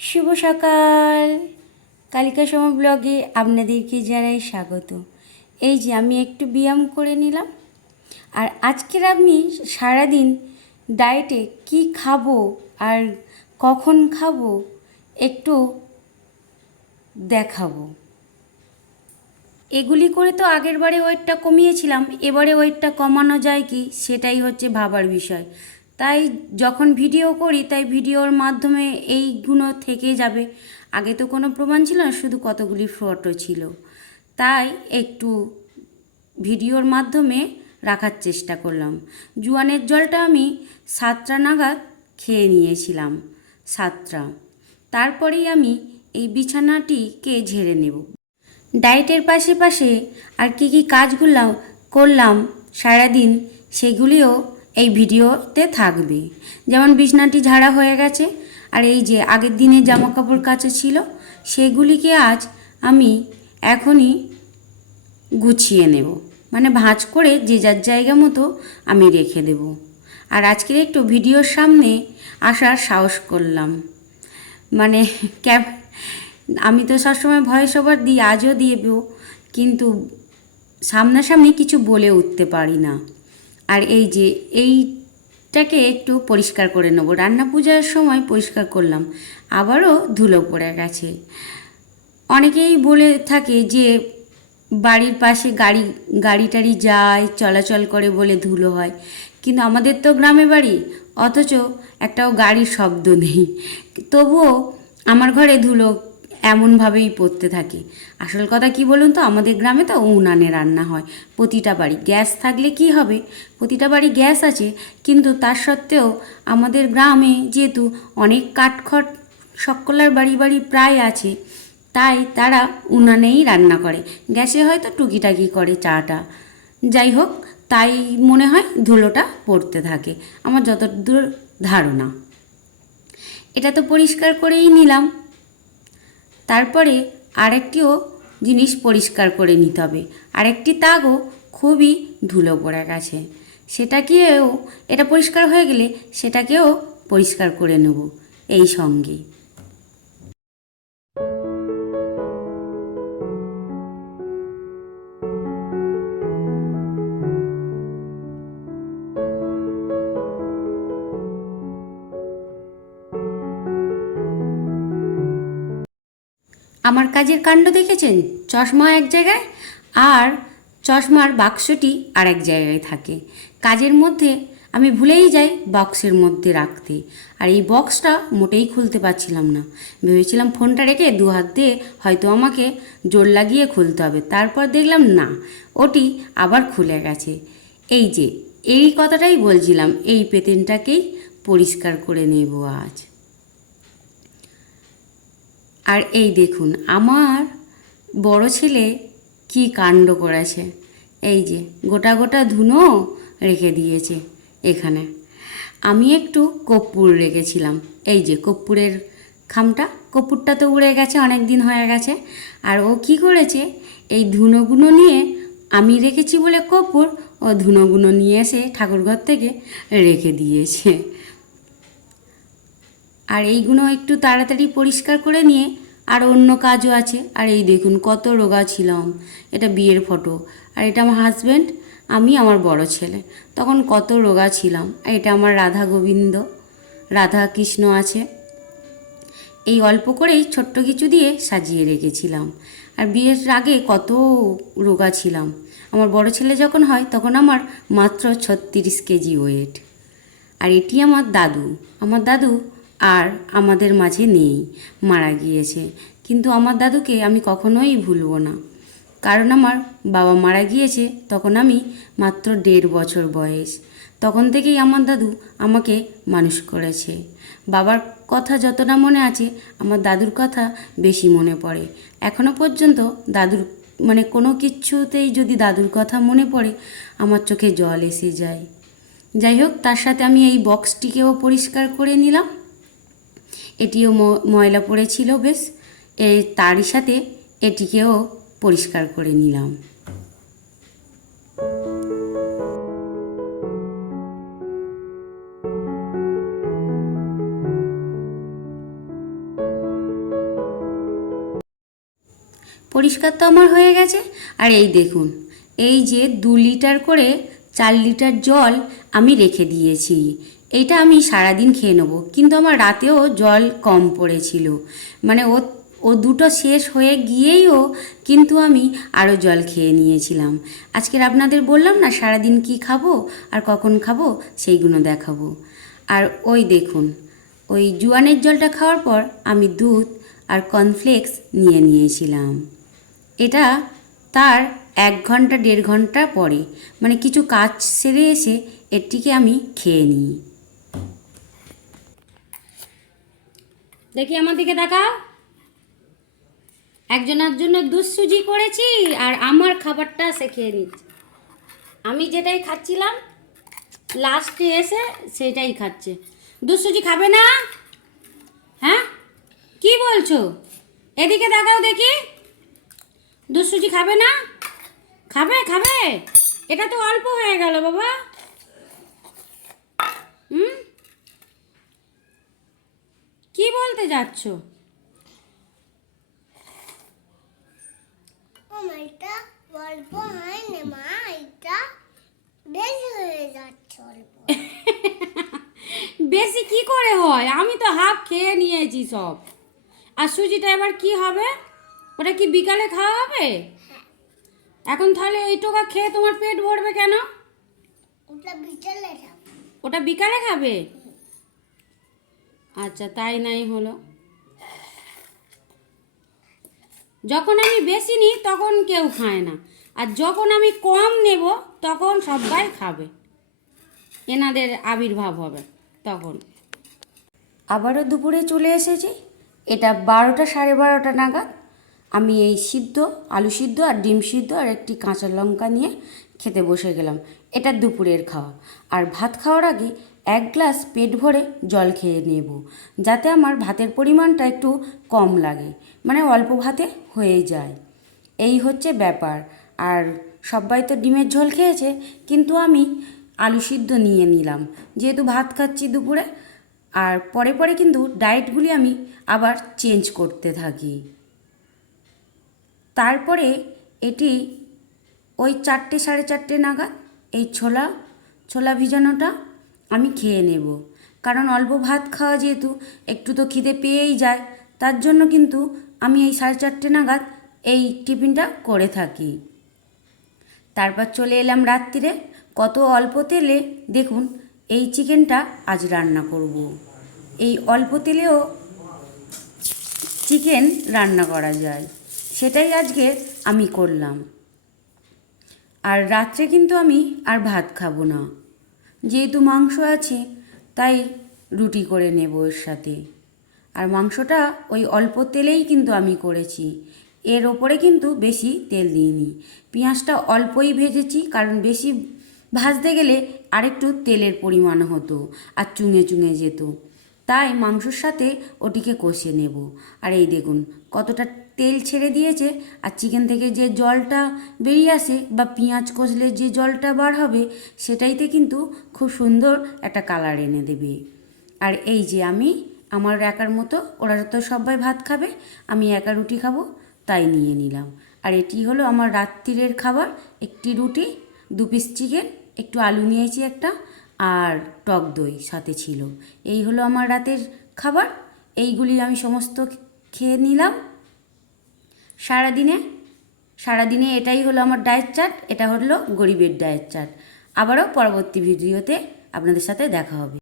শুভ সকাল। কালিকা সময় ব্লগে আপনাদেরকে জানাই স্বাগত। এই যে আমি একটু ব্যায়াম করে নিলাম, আর আজকের আমি সারাদিন ডায়েটে কি খাবো আর কখন খাবো একটু দেখাবো। এগুলি করে তো আগের বারে ওয়েটটা কমিয়েছিলাম, এবারে ওয়েটটা কমানো যায় কি সেটাই হচ্ছে ভাবার বিষয়। তাই যখন ভিডিও করি তাই ভিডিওর মাধ্যমে এইগুলো থেকে যাবে। আগে তো কোনো প্রমাণ ছিল না, শুধু কতগুলি ফটো ছিল, তাই একটু ভিডিওর মাধ্যমে রাখার চেষ্টা করলাম। জোয়ানের জলটা আমি 7টা নাগাদ খেয়ে নিয়েছিলাম, 7টা। তারপরেই আমি এই বিছানাটিকে ঝেড়ে নেব। ডায়েটের পাশে আর কি কাজগুলো করলাম সারাদিন সেগুলিও এই ভিডিওতে থাকবে। যেমন বিছানাটি ঝাড়া হয়ে গেছে, আর এই যে আগের দিনে জামা কাপড় কাচা ছিল সেগুলিকে আজ আমি এখনই গুছিয়ে নেব, মানে ভাঁজ করে যে যার জায়গা মতো আমি রেখে দেব। আর আজকের একটু ভিডিওর সামনে আসার সাহস করলাম, মানে ক্যাব আমি তো সবসময় ভয়েস ওভার দিই, আজও দিব, কিন্তু সামনাসামনি কিছু বলে উঠতে পারি না। আর এই যে এইটাকে একটু পরিষ্কার করে নেবো, রান্না পূজার সময় পরিষ্কার করলাম, আবারও ধুলো পড়ে গেছে। অনেকেই বলে থাকে যে বাড়ির পাশে গাড়ি টাড়ি যায় চলাচল করে বলে ধুলো হয়, কিন্তু আমাদের তো গ্রামে বাড়ি, অথচ একটাও গাড়ির শব্দ নেই, তবুও আমার ঘরে ধুলো এমনভাবেই পড়তে থাকে। আসল কথা কি বলুন তো, আমাদের গ্রামে তো উনানে রান্না হয় প্রতিটা বাড়ি। গ্যাস থাকলে কি হবে, প্রতিটা বাড়ি গ্যাস আছে, কিন্তু তার সত্ত্বেও আমাদের গ্রামে যেহেতু অনেক কাঠখড় সকলের বাড়ি বাড়ি প্রায় আছে, তাই তারা উনানেই রান্না করে। গ্যাসে হয়তো টুকিটাকি করে চাটা, যাই হোক, তাই মনে হয় ধুলোটা পড়তে থাকে, আমার যতদূর ধারণা। এটা তো পরিষ্কার করেই নিলাম, তারপরে আরেকটিও জিনিস পরিষ্কার করে নিতে হবে। আরেকটি তাগও খুবই ধুলো পড়ে গেছে, সেটাকেও, এটা পরিষ্কার হয়ে গেলে সেটাকেও পরিষ্কার করে নেব এই সঙ্গে। আমার কাজের কাণ্ড দেখেছেন, চশমা এক জায়গায় আর চশমার বাক্সটি আর এক জায়গায় থাকে। কাজের মধ্যে আমি ভুলেই যাই বক্সের মধ্যে রাখতে, আর এই বক্সটা মোটেই খুলতে পারছিলাম না। ভেবেছিলাম ফোনটা রেখে দু হাত দিয়ে হয়তো আমাকে জোর লাগিয়ে খুলতে হবে, তারপর দেখলাম না, ওটি আবার খুলে গেছে। এই যে এই কথাটাই বলছিলাম, এই পেতেনটাকেই পরিষ্কার করে নেব আজ। আর এই দেখুন আমার বড় ছেলে কি কাণ্ড করেছে, এই যে গোটা গোটা ধুনো রেখে দিয়েছে এখানে। আমি একটু কর্পূর রেখেছিলাম, এই যে কর্পূরের খামটা, কর্পূরটা তো উড়ে গেছে, অনেক দিন হয়ে গেছে। আর ও কি করেছে, এই ধুনোগুলো নিয়ে, আমি রেখেছি বলে কর্পূর, ও ধুনোগুলো নিয়ে এসে ঠাকুরঘর থেকে রেখে দিয়েছে। আর এইগুলো একটু তাড়াতাড়ি পরিষ্কার করে নিয়ে আর অন্য কাজও আছে। আর এই দেখুন কত রোগা ছিলাম, এটা বিয়ের ফটো, আর এটা আমার হাজব্যান্ড, আমি আমার বড় ছেলে, তখন কত রোগা ছিলাম। আর এটা আমার রাধা গোবিন্দ, রাধা কৃষ্ণ আছে, এই অল্প করেই ছোট্ট কিছু দিয়ে সাজিয়ে রেখেছিলাম। আর বিয়ের আগে কত রোগা ছিলাম, আমার বড় ছেলে যখন হয় তখন আমার মাত্র 36 কেজি ওয়েট। আর এটি আমার দাদু, আমার দাদু আর আমাদের মাঝে নেই, মারা গিয়েছে, কিন্তু আমার দাদুকে আমি কখনোই ভুলব না, কারণ আমার বাবা মারা গিয়েছে তখন আমি মাত্র 1.5 বছর বয়স। তখন থেকেই আমার দাদু আমাকে মানুষ করেছে। বাবার কথা যতটা মনে আছে, আমার দাদুর কথা বেশি মনে পড়ে। এখনও পর্যন্ত দাদুর, মানে কোনো কিছুতেই যদি দাদুর কথা মনে পড়ে আমার চোখে জল এসে যায়। যাই হোক, তার সাথে আমি এই বক্সটিকেও পরিষ্কার করে নিলাম, এটিও ময়লা পড়েছিল বেশ, তারই সাথে এটিকেও পরিষ্কার করে নিলাম। পরিষ্কার তো আমার হয়ে গেছে। আর এই দেখুন, এই যে 2 লিটার করে 4 লিটার জল আমি রেখে দিয়েছি। এইটা আমি সারাদিন খেয়ে নেবো, কিন্তু আমার রাতেও জল কম পড়েছিল, মানে ও দুটো শেষ হয়ে গিয়েইও কিন্তু আমি আরও জল খেয়ে নিয়েছিলাম। আজকের আপনাদের বললাম না সারাদিন কি খাবো আর কখন খাবো, সেইগুলো দেখাবো। আর ওই দেখুন, ওই জোয়ানের জলটা খাওয়ার পর আমি দুধ আর কর্নফ্লেক্স নিয়ে নিয়েছিলাম। এটা তার 1 ঘন্টা 1.5 ঘন্টা পরে, মানে কিছু কাজ সেরে এসে এটিকে আমি খেয়ে নিই। দেখি আমার দিকে তাকাও। একজনের জন্য দুধ সুজি করেছি আর আমার খাবারটা সে খেয়ে নিচ্ছে। আমি যেটাই খাচ্ছিলাম লাস্টে এসে সেটাই খাচ্ছে। দুধ সুজি খাবে না? হ্যাঁ, কি বলছো? এদিকে তাকাও দেখি। দুধ সুজি খাবে না? খাবে খাবে, এটা তো অল্প হয়ে গেল বাবা। কি বলতে যাচ্ছ? এটা অল্প হয়নি মা, এটা বেশি হয়ে যাচ্ছে অল্প। বেশি কি করে হয়? আমি তো হাফ খেয়ে নিয়েছি সব। আর সুজিটা এবার কি হবে? ওটা কি বিকালে খাওয়া হবে? এখন তাহলে এই টোকা খেয়ে তোমার পেট ভরবে কেন? ওটা বিকেলে খাবো। ওটা বিকালে খাবে? আচ্ছা, তাই নাই হলো। যখন আমি বেশি নিই তখন কেউ খায় না, আর যখন আমি কম নেব তখন সবাই খাবে, এনাদের আবির্ভাব হবে তখন। আবারও দুপুরে চলে এসেছি। এটা 12টা 12:30 নাগাদ। আমি এই সিদ্ধ আলু সিদ্ধ আর ডিম সিদ্ধ আর একটি কাঁচা লঙ্কা নিয়ে খেতে বসে গেলাম। এটা দুপুরের খাওয়া। আর ভাত খাওয়ার আগে 1 গ্লাস পেট ভরে জল খেয়ে নেব, যাতে আমার ভাতের পরিমাণটা একটু কম লাগে, মানে অল্প ভাতে হয়ে যায়। এই হচ্ছে ব্যাপার। আর সবাই তো ডিমের ঝোল খেয়েছে, কিন্তু আমি আলু সিদ্ধ নিয়ে নিলাম, যেহেতু ভাত খাচ্ছি দুপুরে। আর পরে পরে কিন্তু ডায়েটগুলি আমি আবার চেঞ্জ করতে থাকি। তারপরে এটি ওই 4টে 4:30 নাগাদ এই ছোলা ভিজানোটা আমি খেয়ে নেব, কারণ অল্প ভাত খাওয়া যেহেতু একটু তো খিদে পেয়েই যায়। তার জন্য কিন্তু আমি এই 4:30 নাগাদ এই টিফিনটা করে থাকি। তারপর চলে এলাম রাত্রিরে। কত অল্প তেলে দেখুন এই চিকেনটা আজ রান্না করব। এই অল্প তেলেও চিকেন রান্না করা যায়, সেটাই আজকে আমি করলাম। আর রাত্রে কিন্তু আমি আর ভাত খাবো না, যেহেতু মাংস আছে তাই রুটি করে নেব এর সাথে। আর মাংসটা ওই অল্প তেলেই কিন্তু আমি করেছি, এর ওপরে কিন্তু বেশি তেল দিইনি। পেঁয়াজটা অল্পই ভেজেছি, কারণ বেশি ভাজতে গেলে আরেকটু তেলের পরিমাণ হতো আর চুঙে চুঙে যেত, তাই মাংসর সাথে ওটিকে কষে নেব। আর এই দেখুন কতটা তেল ছেড়ে দিয়েছে, আর চিকেন থেকে যে জলটা বেরিয়ে আসে বা পেঁয়াজ কষলে যে জলটা বার হবে, সেটাইতে কিন্তু খুব সুন্দর একটা কালার এনে দেবে। আর এই যে আমি আমার একার মতো, ওরা তো সবাই ভাত খাবে, আমি একা রুটি খাবো, তাই নিয়ে নিলাম। আর এটি হলো আমার রাত্রিরের খাবার। একটি রুটি, 2 পিস চিকেন, একটু আলু নিয়েছি একটা, আর টক দই সাথে ছিল। এই হলো আমার রাতের খাবার। এইগুলি আমি সমস্ত খেয়ে নিলাম সারাদিনে এটাই হলো আমার ডায়েট চার্ট। এটা হলো গরিবের ডায়েট চার্ট। আবারও পরবর্তী ভিডিওতে আপনাদের সাথে দেখা হবে।